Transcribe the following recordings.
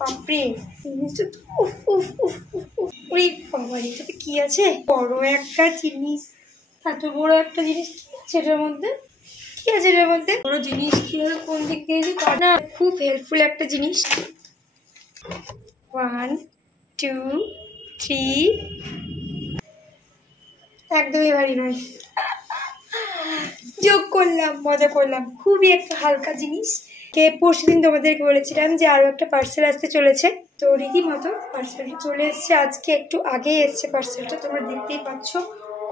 বাপরে জিনিসটা তো ওই বাবা, এটাতে কি আছে? বড় একটা জিনিস, এত বড় একটা জিনিস কি আছে এটার মধ্যে? কি আছে এটার মধ্যে? বড় জিনিস কি হবে, কোন দিক দিয়ে যে না, খুব হেল্পফুল একটা জিনিস। 1 2 3, একদমই ভারী নয়, যোগ করলাম, মজা করলাম। খুবই একটা হালকা জিনিস। পরশুদিন তোমাদেরকে বলেছিলাম যে আরো একটা পার্সেল আসতে চলেছে, তো রীতিমতো পার্সেলটা চলে এসছে। আজকে একটু আগে এসছে পার্সেলটা, তোমরা দেখতেই পাচ্ছ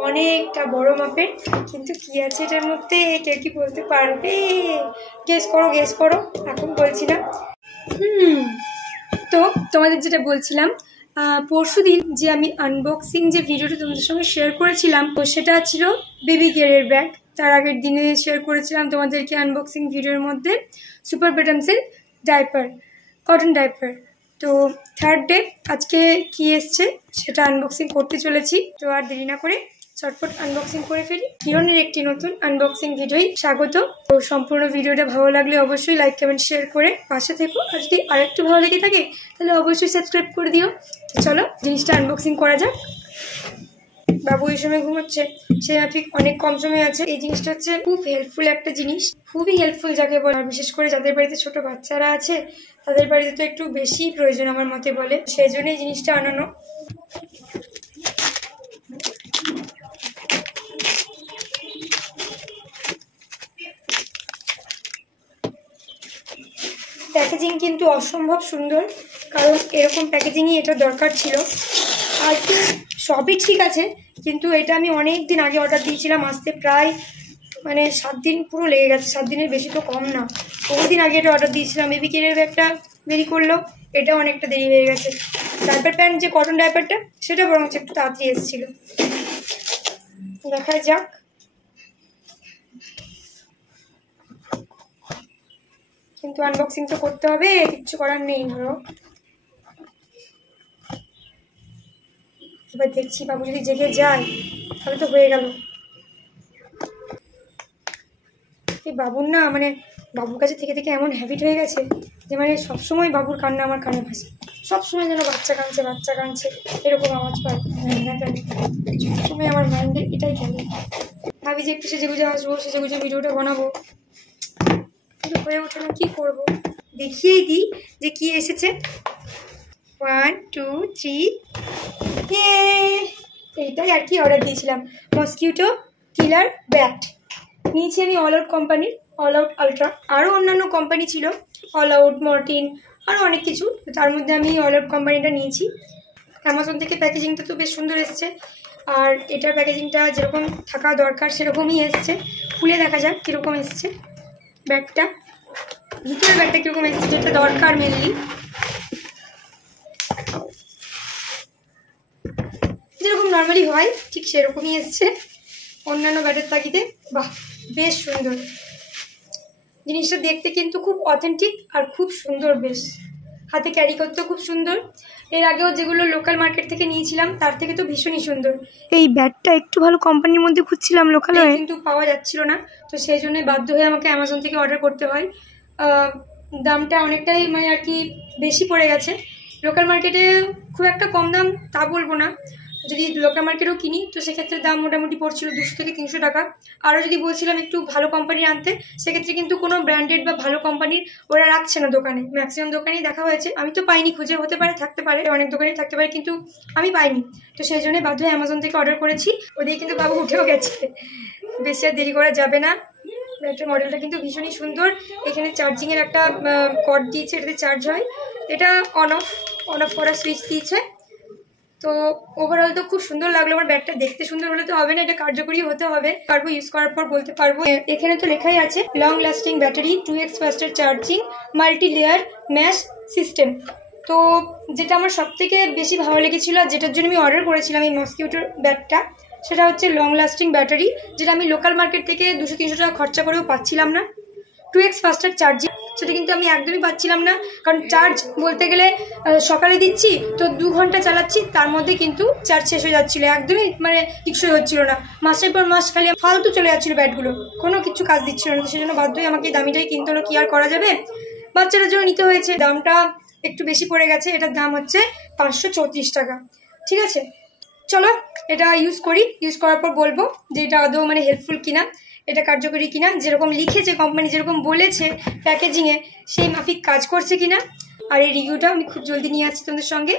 অনেকটা বড় মাপের। কিন্তু কি আছে এটার মধ্যে কেউ কি বলতে পারবে? গেস করো, গেস করো, এখন বলছি না। তো তোমাদের যেটা বলছিলাম, পরশুদিন যে আমি আনবক্সিং যে ভিডিওটা তোমাদের সঙ্গে শেয়ার করেছিলাম, তো সেটা ছিল বেবি কেয়ারের ব্যাগ। তার আগের দিনে শেয়ার করেছিলাম তোমাদেরকে আনবক্সিং ভিডিওর মধ্যে সুপার বেটামসের ডাইপার, কটন ডাইপার। তো থার্ড ডে আজকে কি এসছে সেটা আনবক্সিং করতে চলেছি। তো আর দেরি না করে চটপট আনবক্সিং করে ফেলি। হিরনের একটি নতুন আনবক্সিং ভিডিওই স্বাগত। তো সম্পূর্ণ ভিডিওটা ভালো লাগলে অবশ্যই লাইক কমেন্ট শেয়ার করে পাশে থেকো। আর যদি আরেকটু ভালো লেগে থাকে তাহলে অবশ্যই সাবস্ক্রাইব করে দিও। তো চলো জিনিসটা আনবক্সিং করা যাক। বাবু এই সময় ঘুমোচ্ছে, সে ঠিক অনেক কম সময় আছে। এই জিনিসটা হচ্ছে খুব হেল্পফুল একটা জিনিস, খুবই হেল্পফুল যাকে বলে। বিশেষ করে যাদের বাড়িতে ছোট বাচ্চারা আছে তাদের বাড়িতে তো একটু বেশি প্রয়োজন আমার মতে বলে, সেই জন্য এই জিনিসটা আনানো। প্যাকেজিং কিন্তু অসম্ভব সুন্দর, কারণ এরকম প্যাকেজিংই এটা দরকার ছিল। আর কি সবই ঠিক আছে, কিন্তু এটা আমি অনেক দিন আগে অর্ডার দিয়েছিলাম, আসতে প্রায় 7 দিন পুরো লেগে গেছে। 7 দিনের বেশি তো কম না, বহুদিন আগে এটা অর্ডার দিয়েছিলাম। বেবি কেয়ারের ব্যাগটা দেরি করলো, এটা অনেকটা দেরি হয়ে গেছে। ডাইপার প্যান্ট যে কটন ডাইপারটা সেটা বরং একটু তাড়াতাড়ি এসেছিলো। দেখা যাক। কিন্তু আনবক্সিং তো করতে হবে, কিচ্ছু করার নেই। ধরো এবার দেখছি, বাবু যদি জেগে যায় তাহলে তো হয়ে গেল। এই বাবুর না বাবুর কাছে থেকে থেকে এমন হ্যাবিট হয়ে গেছে যে সবসময় বাবুর কান্না আমার কানে ভাসে। সবসময় যেন বাচ্চা কাঁদছে বাচ্চা কাঁদছে এরকম আওয়াজ পায়। সবসময় আমার মাইন্ডে এটাই খেলে। ভাবি যে একটু সেজে গুজে আসবো, সেজে গুজে ভিডিওটা বানাবো, কিন্তু হয়ে ওঠে না। কি করবো, দেখিয়েই দিই যে কি এসেছে। 1 2 3, এইটাই আর কি অর্ডার দিয়েছিলাম, মসকিউটো কিলার ব্যাট। নিয়েছি আমি অল আউট কোম্পানির, অল আউট আলট্রা। আরও অন্যান্য কোম্পানি ছিল, অল আউট, মর্টিন, আরও অনেক কিছু। তার মধ্যে আমি অল আউট কোম্পানিটা নিয়েছি। অ্যামাজন থেকে প্যাকেজিংটা তো বেশ সুন্দর এসছে, আর এটার প্যাকেজিংটা যেরকম থাকা দরকার সেরকমই এসছে। খুলে দেখা যাক কীরকম এসছে ব্যাগটা, ভিতরের ব্যাগটা কীরকম এসছে, যেটা দরকার মেনলি। যেরকম নর্মালি হয় ঠিক সেরকমই এসছে অন্যান্য ব্যাগের তাগিদে। বাহ, বেশ সুন্দর জিনিসটা দেখতে, কিন্তু খুব অথেন্টিক আর খুব সুন্দর। বেশ হাতে ক্যারি করতেও খুব সুন্দর। এর আগেও যেগুলো লোকাল মার্কেট থেকে নিয়েছিলাম তার থেকে তো ভীষণই সুন্দর। এই ব্যাগটা একটু ভালো কোম্পানির মধ্যে খুঁজছিলাম লোকাল হয়ে, কিন্তু পাওয়া যাচ্ছিল না। তো সেই জন্য বাধ্য হয়ে আমাকে অ্যামাজন থেকে অর্ডার করতে হয়। দামটা অনেকটাই আর কি বেশি পড়ে গেছে। লোকাল মার্কেটে খুব একটা কম দাম তা বলবো না, যদি লোকাল মার্কেটেও কিনি তো সেক্ষেত্রে দাম মোটামুটি পড়ছিল 200 থেকে 300 টাকা। আরও যদি বলছিলাম একটু ভালো কোম্পানির আনতে, সেক্ষেত্রে কিন্তু কোনো ব্র্যান্ডেড বা ভালো কোম্পানির ওরা রাখছে না দোকানে। ম্যাক্সিমাম দোকানেই দেখা হয়েছে, আমি তো পাইনি, খুঁজে হতে পারে থাকতে পারে, অনেক দোকানেই থাকতে পারে, কিন্তু আমি পাইনি। তো সেই জন্য বাধ্য হয়ে অ্যামাজন থেকে অর্ডার করেছি। ওদিকে কিন্তু বাবু উঠেও গেছে, বেশি আর দেরি করা যাবে না। ব্যাটারি মডেলটা কিন্তু ভীষণই সুন্দর। এখানে চার্জিংয়ের একটা কর্ড দিয়েছে, এটাতে চার্জ হয়। এটা অন অফ করার সুইচ দিয়েছে। তো ওভারঅল তো খুব সুন্দর লাগলো। আমার ব্যাগটা দেখতে সুন্দর হলে তো হবে না, এটা কার্যকরী হতে হবে, পারবো ইউজ করার পর বলতে পারবো। এখানে তো লেখাই আছে long lasting battery, 2x ফাস্টার charging, multi layer mash system. তো যেটা আমার সব থেকে বেশি ভালো লেগেছিল, যেটার জন্য আমি অর্ডার করেছিলাম এই মসকিউটোর ব্যাগটা, সেটা হচ্ছে লং লাস্টিং ব্যাটারি, যেটা আমি লোকাল মার্কেট থেকে 200-300 টাকা খরচা করেও পাচ্ছিলাম না। 2x ফাস্টার চার্জিং, সেটা কিন্তু আমি একদমই পাচ্ছিলাম না। কারণ চার্জ বলতে গেলে সকালে দিচ্ছি তো 2 ঘন্টা চালাচ্ছি, তার মধ্যে কিন্তু চার্জ শেষ হয়ে যাচ্ছিলো, একদমই টিকসই হচ্ছিল না। মাসের পর মাস খালি ফালতু চলে যাচ্ছিলো ব্যাটগুলো, কোনো কিছু কাজ দিচ্ছিল না। তো সেই জন্য বাধ্য হয়ে আমাকে দামিটাই কিনতে হলো, কি আর করা যাবে, বাচ্চাদের জন্য নিতে হয়েছে। দামটা একটু বেশি পড়ে গেছে। এটার দাম হচ্ছে 534 টাকা। ঠিক আছে, চলো এটা ইউজ করি, ইউজ করার পর বলবো যে এটা আদৌ মানে হেল্পফুল কিনা, এটা কার্যকরী কিনা, যেরকম লিখেছে কোম্পানি, যেরকম বলেছে প্যাকেজিংয়ে সেই মাফিক কাজ করছে কিনা। আর এই রিভিউটা আমি খুব জলদি নিয়ে আসছি তোমাদের সঙ্গে।